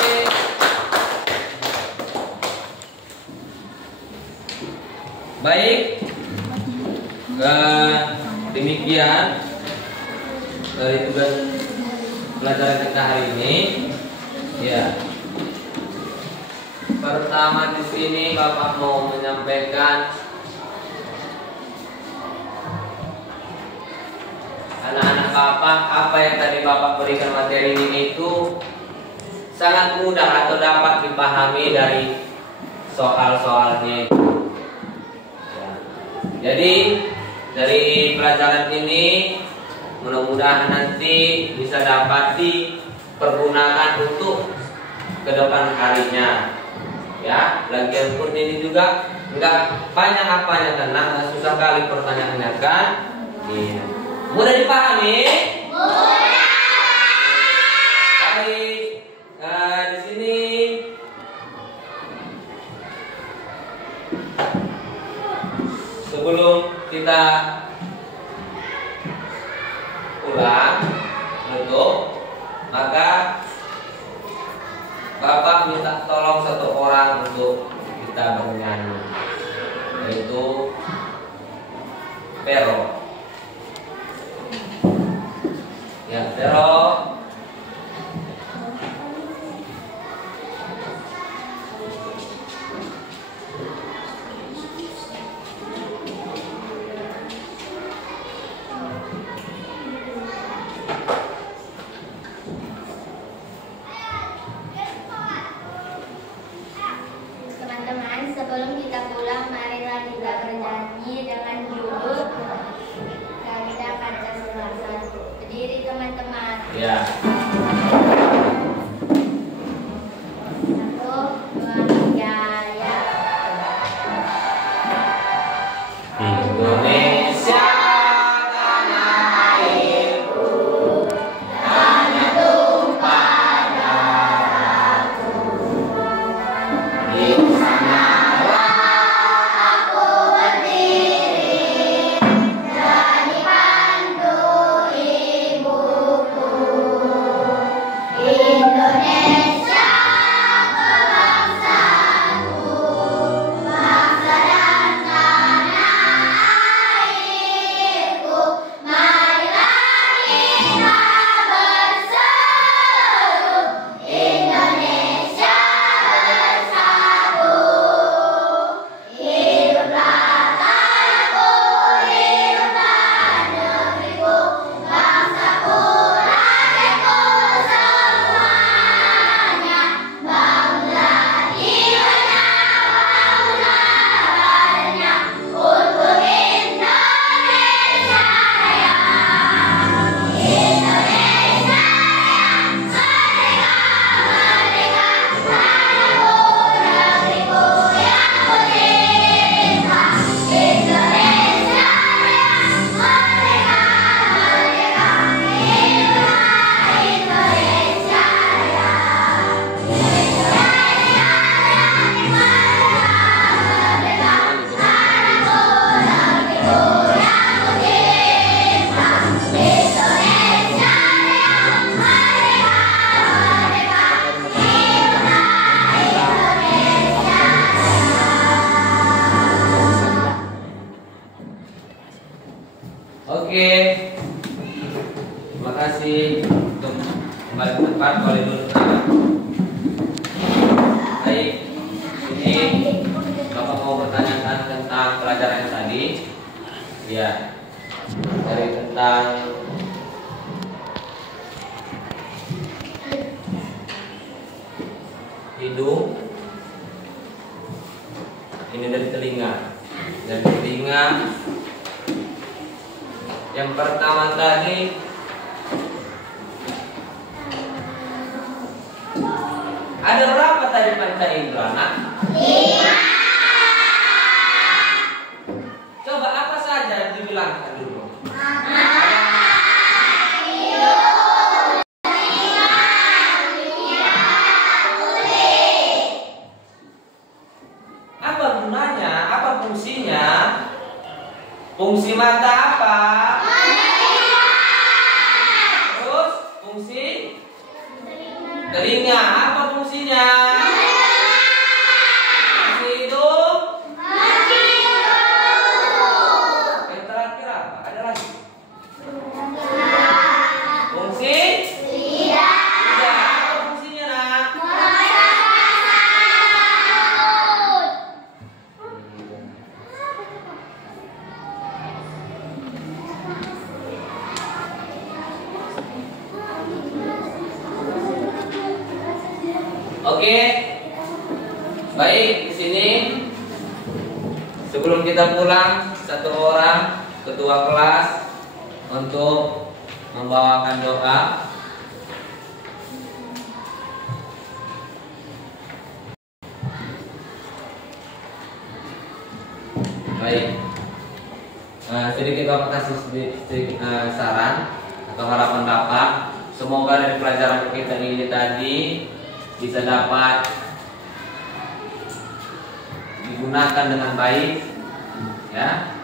Baik. Demikian dari tugas pelajaran kita hari ini. Ya. Pertama di sini Bapak mau menyampaikan anak-anak Bapak, apa yang tadi Bapak berikan materi ini itu sangat mudah atau dapat dipahami dari soal-soalnya. Ya. Jadi dari pelajaran ini mudah-mudahan nanti bisa dapat dipergunakan untuk ke depan harinya. Ya, lagian pun ini juga enggak banyak apanya karena nggak susah kali pertanyaannya kan. Iya. Mudah dipahami? Mudah. Baik. Di sini sebelum kita pulang menutup, maka Bapak minta tolong satu orang untuk kita bernyanyi, yaitu Pero. Ya, Pero. Teman-teman, sebelum kita pulang, marilah kita bernyanyi dengan judul Garuda Pancasila 1. Berdiri teman-teman. Ya. 1, 2, 3, ya. Indonesia tanah airku, tanah tumpah darahku. Di sanalah aku berdiri dan dipandu ibuku. Indonesia kebangsaanku, bangsa dan tanah airku. Marilah kita berseru, Indonesia bersatu. Hiduplah tanahku, hiduplah negeriku, bangsaku, rakyatku semuanya. Bangunlah jiwanya, bangunlah badannya untuk Indonesia Raya. Indonesia Raya, merdeka, merdeka, tanahku, negeriku yang ku cinta. Indonesia Raya, merdeka, merdeka, hiduplah Indonesia Raya. Indonesia Raya, merdeka, merdeka, tanahku, negeriku yang ku cinta. Indonesia Raya, merdeka, merdeka, hiduplah Indonesia. Oke, terima kasih untuk kembali ke tempat. Boleh dulu. Baik, ini Bapak mau bertanyakan tentang pelajaran yang tadi. Ya, dari tentang hidung. Ini dari telinga. Dari telinga. Yang pertama tadi ada berapa tadi panca indera, nak? 5. Coba apa saja dibilangkan dulu. Apa gunanya? Apa fungsinya? Fungsi mata apa? Terus fungsi telinga apa fungsinya? Fungsi hidung? Yang terakhir apa? Ada lagi? Fungsi? Tidak. Apa fungsinya, nak? Oke, baik. Di sini sebelum kita pulang, satu orang ketua kelas untuk membawakan doa. Baik. Sedikit Bapak kasih sedikit saran atau harapan Bapak. Semoga dari pelajaran kita ini tadi bisa dapat digunakan dengan baik, ya.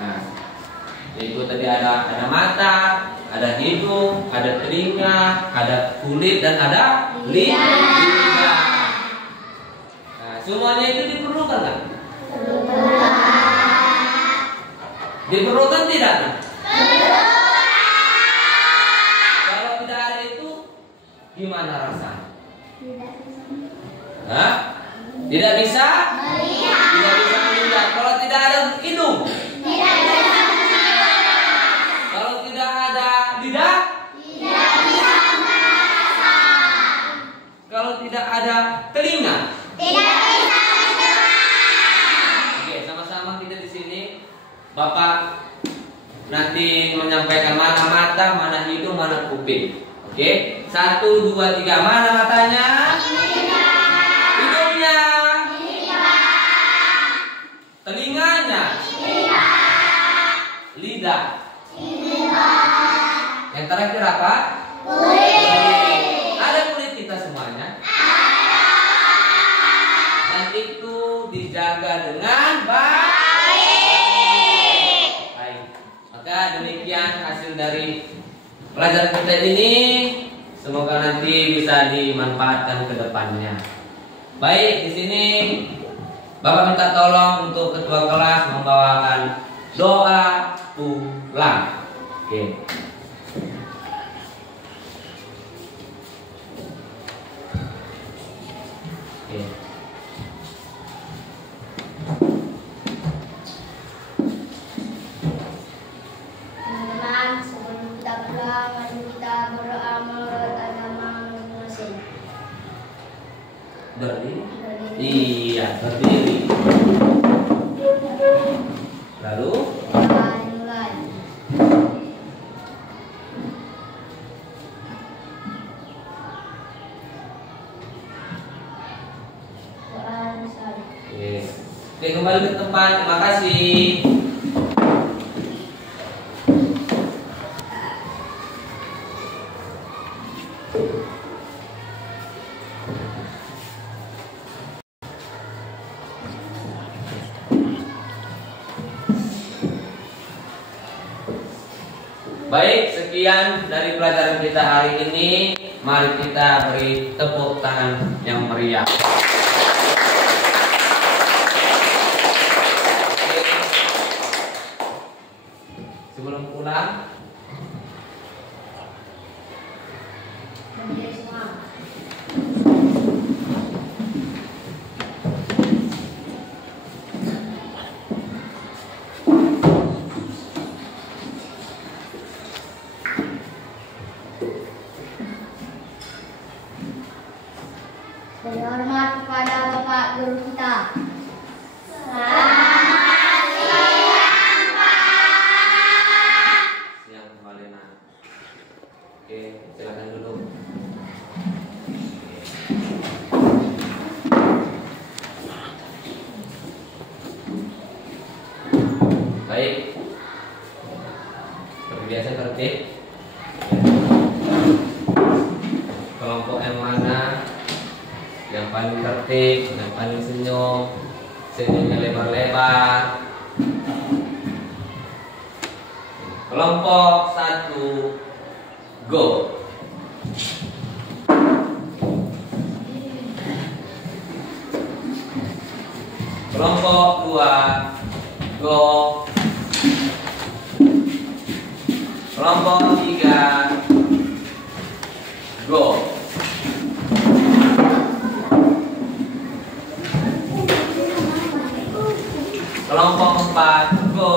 Nah, yaitu tadi ada mata, ada hidung, ada telinga, ada kulit dan ada lidah. Semuanya itu diperlukan kan? Diperlukan tidak? Kalau tidak ada itu gimana rasanya? Hah? Tidak bisa? Tidak bisa melihat. Kalau tidak ada hidung? Kalau tidak ada lidah? Kalau tidak ada telinga? Oke, sama-sama kita di sini. Bapak nanti menyampaikan mana mata, mana hidung, mana kuping. Oke, 1, 2, 3. Mana matanya? Hidungnya? Telinganya? Lidah? Yang terakhir apa? Ada kulit kita semuanya? Dan itu dijaga dengan baik. Maka demikian hasil dari pelajaran kita ini. Semoga nanti bisa dimanfaatkan ke depannya. Baik, di sini Bapak minta tolong untuk ketua kelas membawakan doa pulang. Oke. Oke. Teman-teman, sebelum kita pulang, mari kita berdoa menurut agama masing-masing. Berdiri? Iya, berdiri. Lalu Mulai. Oke, kembali ke tempat. Terima kasih. Baik, sekian dari pelajaran kita hari ini. Mari kita beri tepuk tangan yang meriah. Sebelum pulang, Berdiri semua. Beri hormat kepada Bapak Guru kita. siang kembali nak. Oke, silakan duduk. Baik. Seperti biasa tertib. Kelompok yang mana yang paling tertib, yang paling senyum, senyumnya lebar-lebar. Kelompok 1, go. Kelompok 2, go. Kelompok 3, go. Kelompok 4, go.